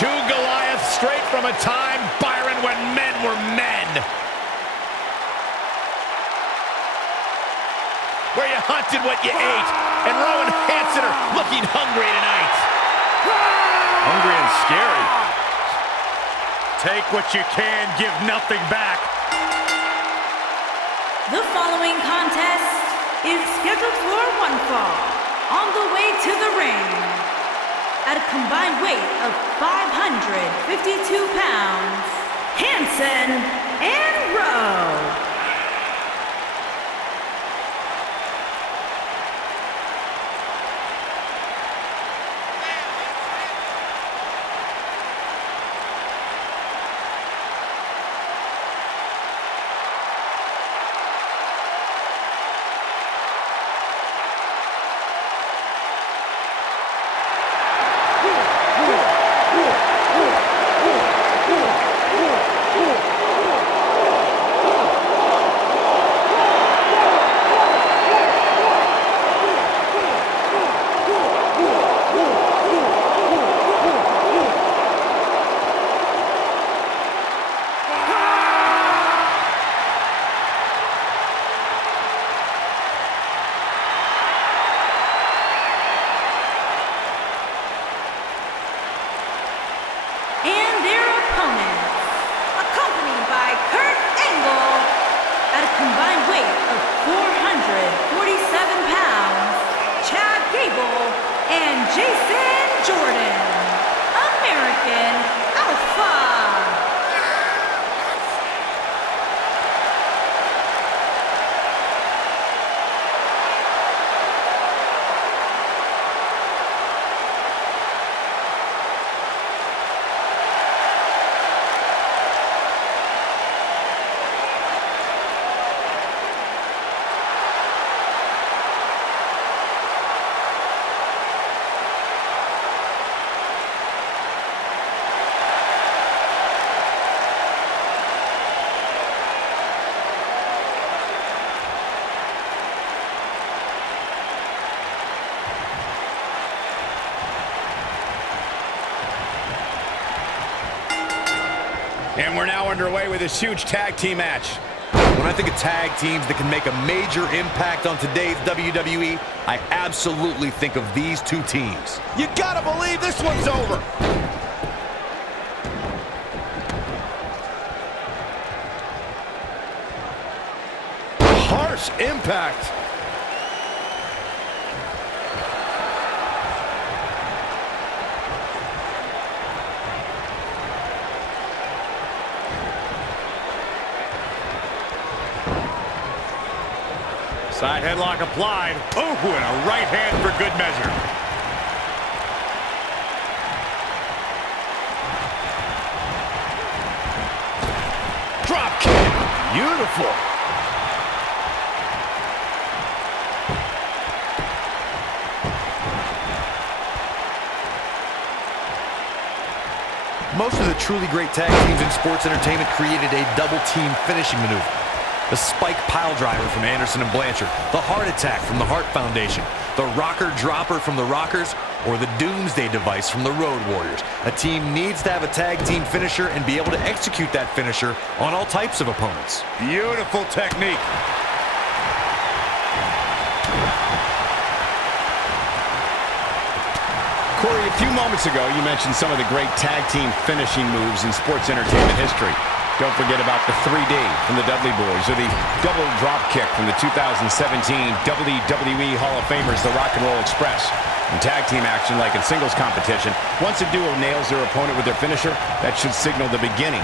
Two Goliaths straight from a time, Byron, when men were men. Where you hunted what you ate, and Rowan Hansen are looking hungry tonight. Hungry and scary. Take what you can, give nothing back. The following contest is scheduled for one fall. On the way to the ring, at a combined weight of 552 pounds, Hansen and Rowe. And we're now underway with this huge tag team match. When I think of tag teams that can make a major impact on today's WWE, I absolutely think of these two teams. You gotta believe this one's over. Harsh impact. Side headlock applied. Oh, and a right hand for good measure. Drop kick. Beautiful. Most of the truly great tag teams in sports entertainment created a double team finishing maneuver. The spike pile driver from Anderson and Blanchard, the heart attack from the Hart Foundation, the rocker dropper from the Rockers, or the Doomsday device from the Road Warriors. A team needs to have a tag team finisher and be able to execute that finisher on all types of opponents. Beautiful technique. Corey, a few moments ago, you mentioned some of the great tag team finishing moves in sports entertainment history. Don't forget about the 3D from the Dudley Boys, or the double drop kick from the 2017 WWE Hall of Famers, the Rock and Roll Express. In tag team action, like in singles competition, once a duo nails their opponent with their finisher, that should signal the beginning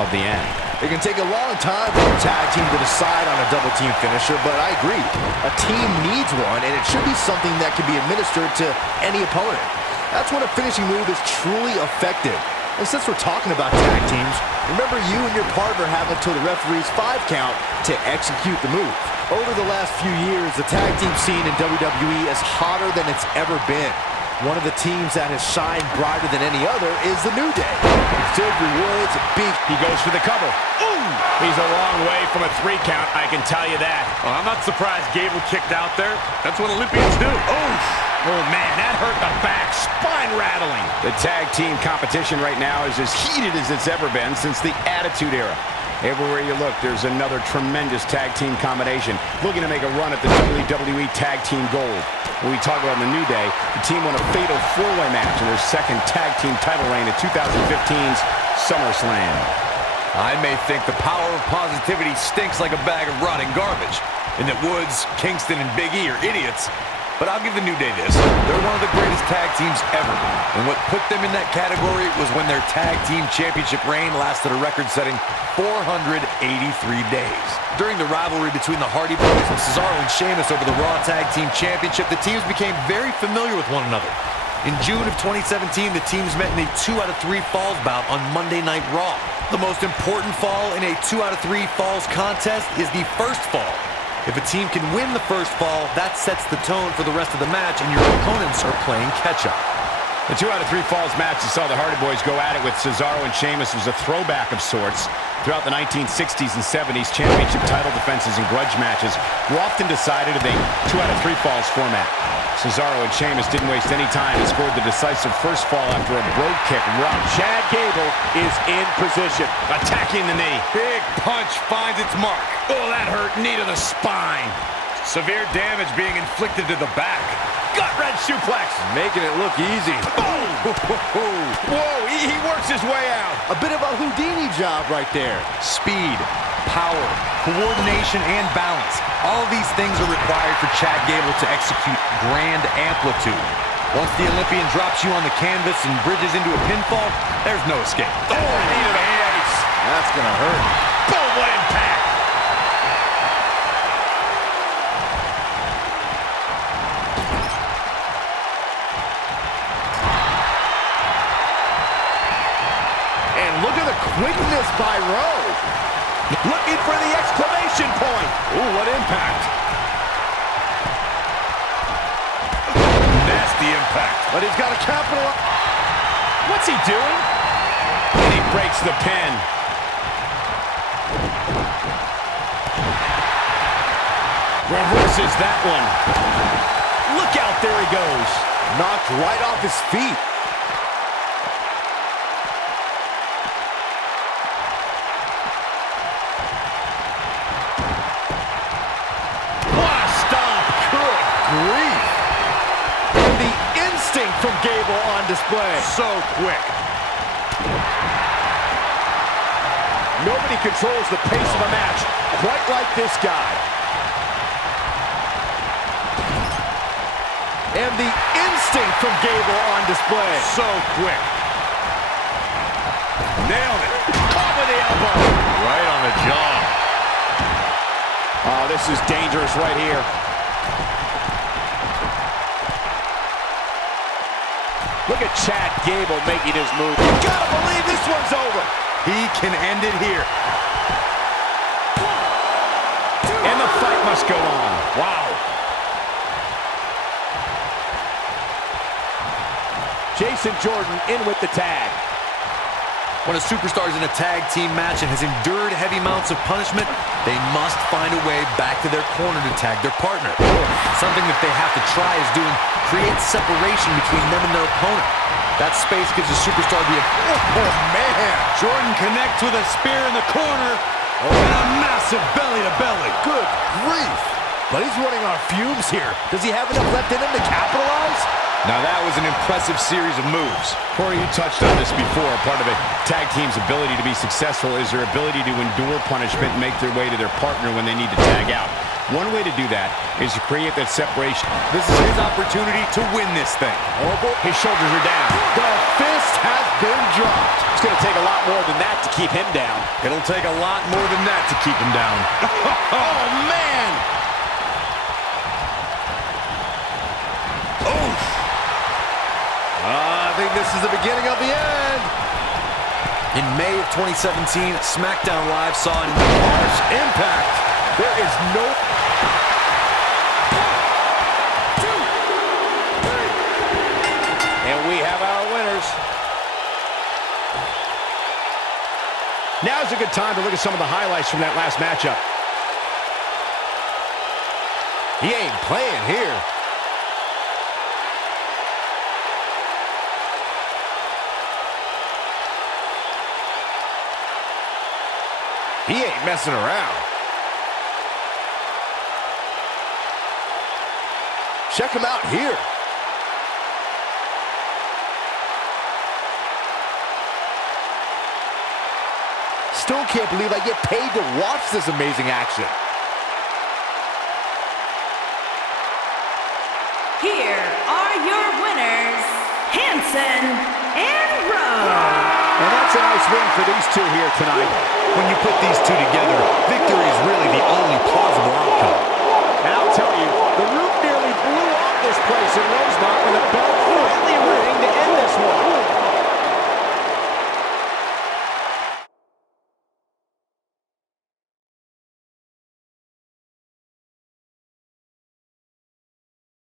of the end. It can take a long time for a tag team to decide on a double team finisher, but I agree. A team needs one, and it should be something that can be administered to any opponent. That's when a finishing move is truly effective. And since we're talking about tag teams, remember you and your partner have until the referee's 5 count to execute the move. Over the last few years, the tag team scene in WWE is hotter than it's ever been. One of the teams that has shined brighter than any other is the New Day. Silver Woods beat. He goes for the cover. Ooh! He's a long way from a 3 count, I can tell you that. Well, I'm not surprised Gable kicked out there. That's what Olympians do. Oof! Oh, man, that hurt the back. Spine rattling. The tag team competition right now is as heated as it's ever been since the Attitude Era. Everywhere you look, there's another tremendous tag team combination looking to make a run at the WWE Tag Team Gold. When we talk about the New Day, the team won a fatal four-way match in their second tag team title reign at 2015's SummerSlam. I may think the power of positivity stinks like a bag of rotting garbage, and that Woods, Kingston, and Big E are idiots. But I'll give the New Day this. They're one of the greatest tag teams ever. And what put them in that category was when their tag team championship reign lasted a record-setting 483 days. During the rivalry between the Hardy Boys and Cesaro and Sheamus over the Raw Tag Team Championship, the teams became very familiar with one another. In June of 2017, the teams met in a 2 out of 3 falls bout on Monday Night Raw. The most important fall in a 2 out of 3 falls contest is the first fall. If a team can win the first fall, that sets the tone for the rest of the match, and your opponents are playing catch-up. The 2 out of 3 falls match that saw the Hardy Boys go at it with Cesaro and Sheamus was a throwback of sorts. Throughout the 1960s and 70s, championship title defenses and grudge matches were often decided in a 2 out of 3 falls format. Cesaro and Sheamus didn't waste any time and scored the decisive first fall after a brogue kick run. Chad Gable is in position. Attacking the knee. Big punch finds its mark. Oh, that hurt. Knee to the spine. Severe damage being inflicted to the back. Gut-wrench suplex. Making it look easy. Boom! Whoa, he works his way out. A bit of a Houdini job right there. Speed, power, coordination, and balance. All of these things are required for Chad Gable to execute grand amplitude. Once the Olympian drops you on the canvas and bridges into a pinfall, there's no escape. Oh, knee to the face. That's gonna hurt. Boom, what impact. Look at the quickness by Rowe. Looking for the exclamation point. Ooh, what impact. Nasty impact. But he's got a capital. What's he doing? And he breaks the pin. Reverses that one. Look out, there he goes. Knocked right off his feet. From Gable on display. So quick. Nobody controls the pace of a match quite like this guy. And the instinct from Gable on display. So quick. Nailed it. Caught with the elbow. Right on the jaw. Oh, this is dangerous right here. Look at Chad Gable making his move. You gotta believe this one's over. He can end it here. And the fight must go on. Wow. Jason Jordan in with the tag. When a superstar is in a tag team match and has endured heavy amounts of punishment, they must find a way back to their corner to tag their partner. Something that they have to try is doing create separation between them and their opponent. That space gives the superstar the... Oh, man. Jordan connects with a spear in the corner. Oh, and a massive belly-to-belly. Good grief. But he's running on fumes here. Does he have enough left in him to capitalize? Now that was an impressive series of moves. Corey, you touched on this before. Part of a tag team's ability to be successful is their ability to endure punishment and make their way to their partner when they need to tag out. One way to do that is to create that separation. This is his opportunity to win this thing. Oh, boy. His shoulders are down. The fist has been dropped. It's going to take a lot more than that to keep him down. It'll take a lot more than that to keep him down. Oh, man! Oof. I think this is the beginning of the end. In May of 2017, SmackDown Live saw an Harsh impact. There is no... And we have our winners. Now's a good time to look at some of the highlights from that last matchup. He ain't playing here. ain't messing around. Check him out here. Still can't believe I get paid to watch this amazing action. Here are your winners, Hanson and Rose. And that's a nice win for these two here tonight. When you put these two together, victory is really the only plausible outcome. And I'll tell you, the roof nearly blew off this place in Rose